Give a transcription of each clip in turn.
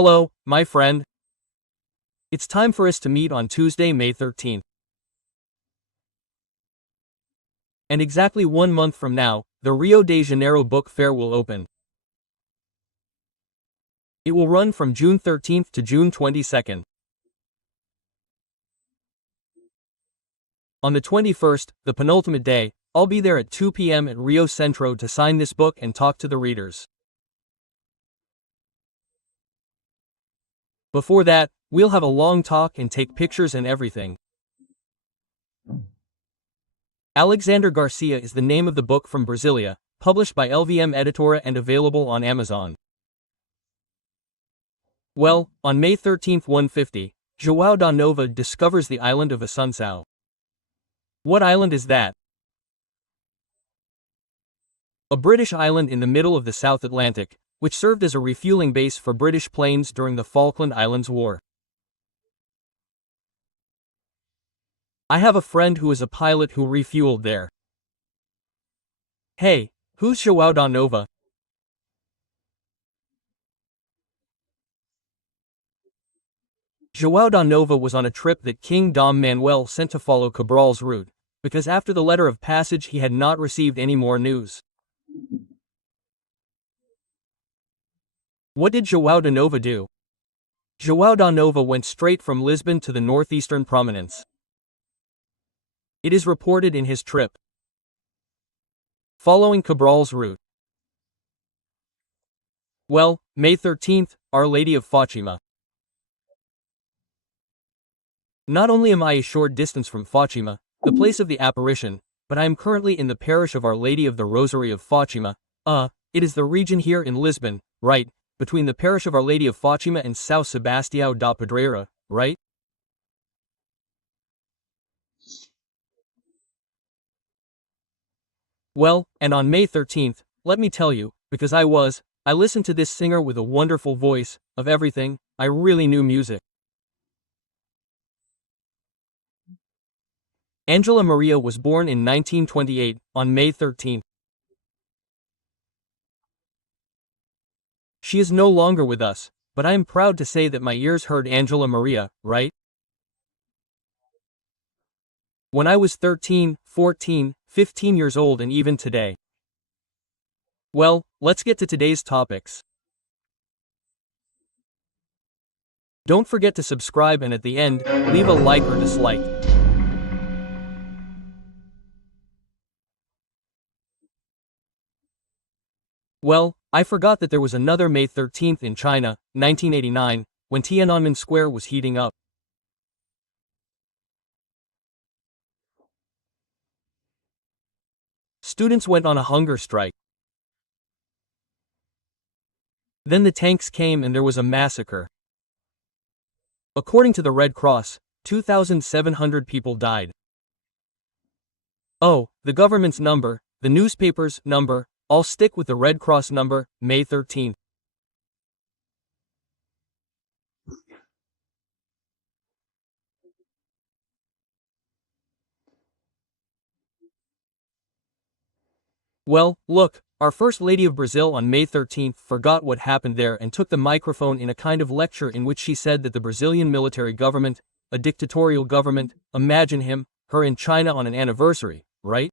Hello, my friend. It's time for us to meet on Tuesday, May 13th. And exactly 1 month from now, the Rio de Janeiro Book Fair will open. It will run from June 13th to June 22nd. On the 21st, the penultimate day, I'll be there at 2 p.m. at Rio Centro to sign this book and talk to the readers. Before that, we'll have a long talk and take pictures and everything. Alexandre Garcia is the name of the book from Brasilia, published by LVM Editora and available on Amazon. Well, on May 13, 150, João da Nova discovers the island of Assunção. What island is that? A British island in the middle of the South Atlantic, which served as a refueling base for British planes during the Falkland Islands War. I have a friend who is a pilot who refueled there. Hey, who's João da Nova? João da Nova was on a trip that King Dom Manuel sent to follow Cabral's route, because after the letter of passage he had not received any more news. What did João da Nova do? João da Nova went straight from Lisbon to the northeastern prominence. It is reported in his trip, following Cabral's route. Well, May 13th, Our Lady of Fatima. Not only am I a short distance from Fatima, the place of the apparition, but I am currently in the parish of Our Lady of the Rosary of Fatima. It is the region here in Lisbon, right, between the parish of Our Lady of Fatima and São Sebastião da Pedreira, right? Well, and on May 13th, let me tell you, because I listened to this singer with a wonderful voice, of everything, I really knew music. Angela Maria was born in 1928, on May 13th. She is no longer with us, but I am proud to say that my ears heard Angela Maria, right? When I was 13, 14, 15 years old and even today. Well, let's get to today's topics. Don't forget to subscribe and at the end, leave a like or dislike. Well, I forgot that there was another May 13th in China, 1989, when Tiananmen Square was heating up. Students went on a hunger strike. Then the tanks came and there was a massacre. According to the Red Cross, 2,700 people died. Oh, the government's number, the newspaper's number, I'll stick with the Red Cross number, May 13th. Well, look, our First Lady of Brazil on May 13th forgot what happened there and took the microphone in a kind of lecture in which she said that the Brazilian military government, a dictatorial government, imagine him, her in China on an anniversary, right?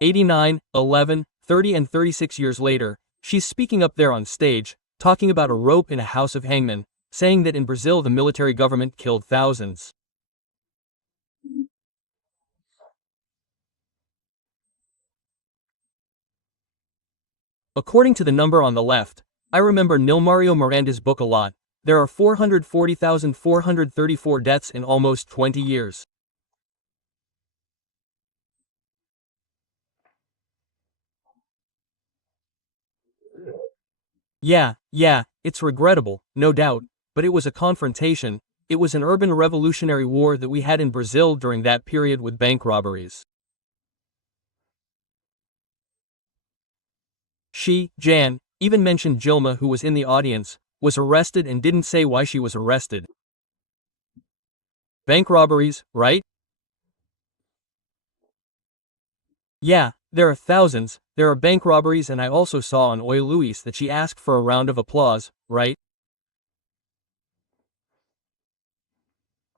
'89, 11, 30 and 36 years later, she's speaking up there on stage, talking about a rope in a house of hangmen, saying that in Brazil the military government killed thousands. According to the number on the left, I remember Nilmario Miranda's book a lot. There are 440,434 deaths in almost 20 years. Yeah, it's regrettable, no doubt, but it was a confrontation, it was an urban revolutionary war that we had in Brazil during that period with bank robberies. She, Jan, even mentioned Gilma, who was in the audience, was arrested and didn't say why she was arrested. Bank robberies, right? Yeah, there are thousands. There are bank robberies, and I also saw on Oi Luis that she asked for a round of applause, right?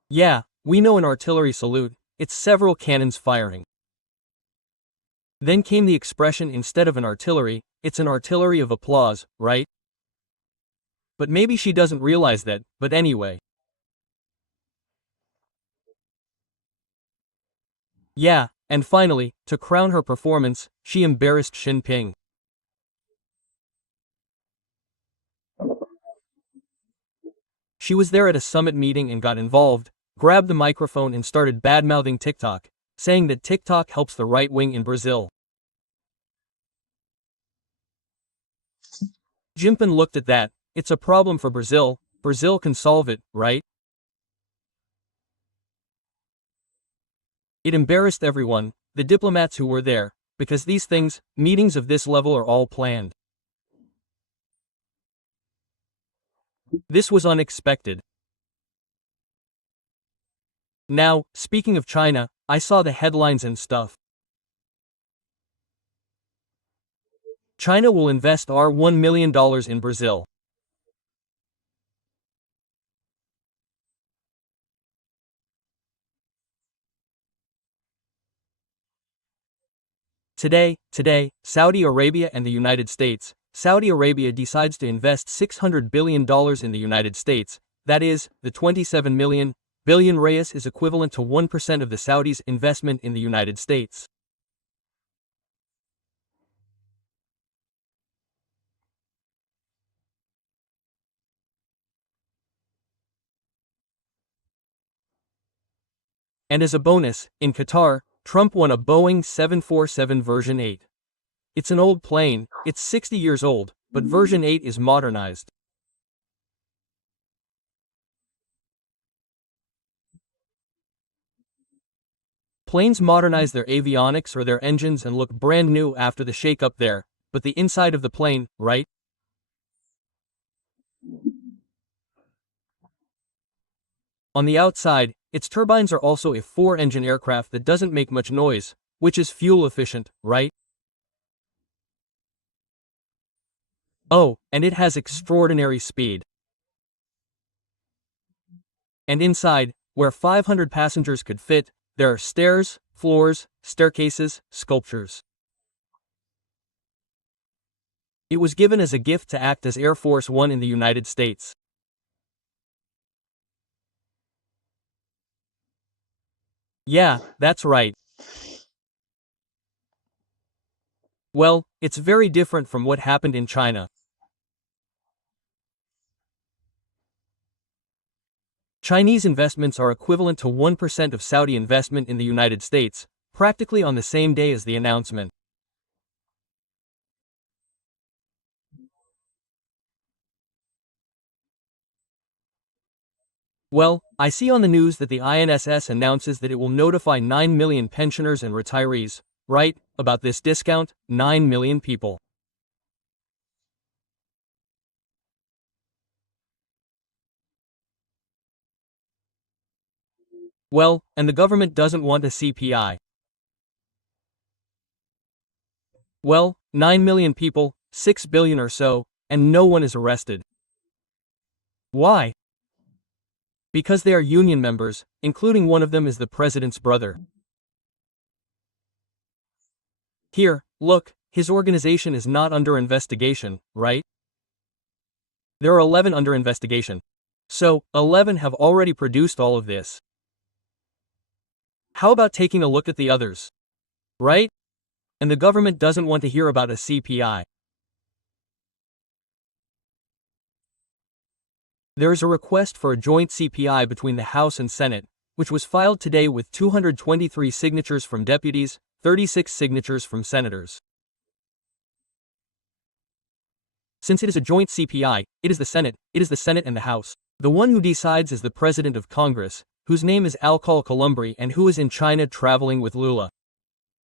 Yeah, we know an artillery salute. It's several cannons firing. Then came the expression instead of an artillery, it's an artillery of applause, right? But maybe she doesn't realize that, but anyway. Yeah, and finally, to crown her performance, she embarrassed Jinping. She was there at a summit meeting and got involved, grabbed the microphone and started badmouthing TikTok, saying that TikTok helps the right wing in Brazil. Jinping looked at that. It's a problem for Brazil. Brazil can solve it, right? It embarrassed everyone, the diplomats who were there, because these things, meetings of this level are all planned. This was unexpected. Now, speaking of China, I saw the headlines and stuff. China will invest $1 million in Brazil. Today, Saudi Arabia and the United States. Saudi Arabia decides to invest $600 billion in the United States. That is, the 27 million billion reais is equivalent to 1% of the Saudis' investment in the United States. And as a bonus, in Qatar, Trump won a Boeing 747 version 8. It's an old plane, it's 60 years old, but version 8 is modernized. Planes modernize their avionics or their engines and look brand new after the shake-up there, but the inside of the plane, right? On the outside, its turbines are also a four-engine aircraft that doesn't make much noise, which is fuel efficient, right? Oh, and it has extraordinary speed. And inside, where 500 passengers could fit, there are stairs, floors, staircases, sculptures. It was given as a gift to act as Air Force One in the United States. Yeah, that's right. Well, it's very different from what happened in China. Chinese investments are equivalent to 1% of Saudi investment in the United States, practically on the same day as the announcement. Well, I see on the news that the INSS announces that it will notify 9 million pensioners and retirees, right, about this discount, 9 million people. Well, and the government doesn't want a CPI. Well, 9 million people, 6 billion or so, and no one is arrested. Why? Because they are union members, including one of them is the president's brother. Here, look, his organization is not under investigation, right? There are 11 under investigation. So, 11 have already produced all of this. How about taking a look at the others? Right? And the government doesn't want to hear about a CPI. There is a request for a joint CPI between the House and Senate, which was filed today with 223 signatures from deputies, 36 signatures from senators. Since it is a joint CPI, it is the Senate and the House. The one who decides is the President of Congress, whose name is Alcol Columbri and who is in China traveling with Lula.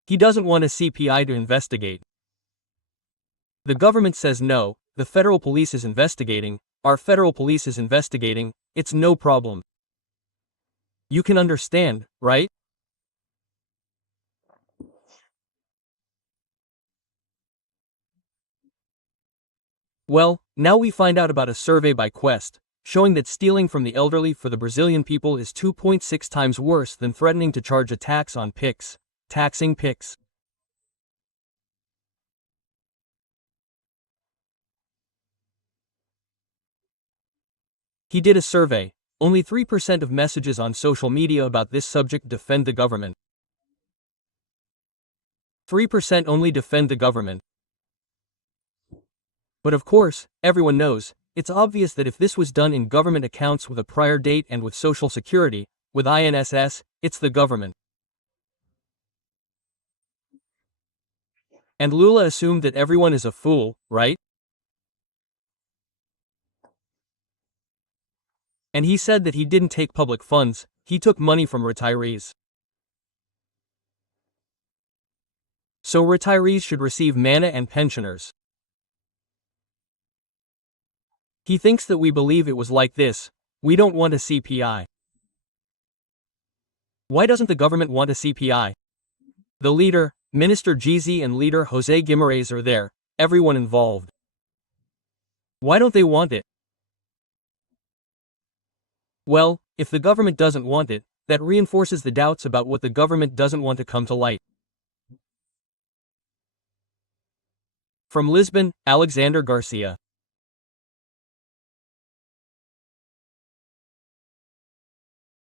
He doesn't want a CPI to investigate. The government says no, the federal police is investigating, our federal police is investigating, it's no problem. You can understand, right? Well, now we find out about a survey by Quest, showing that stealing from the elderly for the Brazilian people is 2.6 times worse than threatening to charge a tax on Pix. Taxing Pix. He did a survey. Only 3% of messages on social media about this subject defend the government. 3% only defend the government. But of course, everyone knows, it's obvious that if this was done in government accounts with a prior date and with Social Security, with INSS, it's the government. And Lula assumed that everyone is a fool, right? And he said that he didn't take public funds, he took money from retirees. So retirees should receive manna and pensioners. He thinks that we believe it was like this. We don't want a CPI. Why doesn't the government want a CPI? The leader, Minister GZ and leader Jose Guimarães are there, everyone involved. Why don't they want it? Well, if the government doesn't want it, that reinforces the doubts about what the government doesn't want to come to light. From Lisbon, Alexandre Garcia.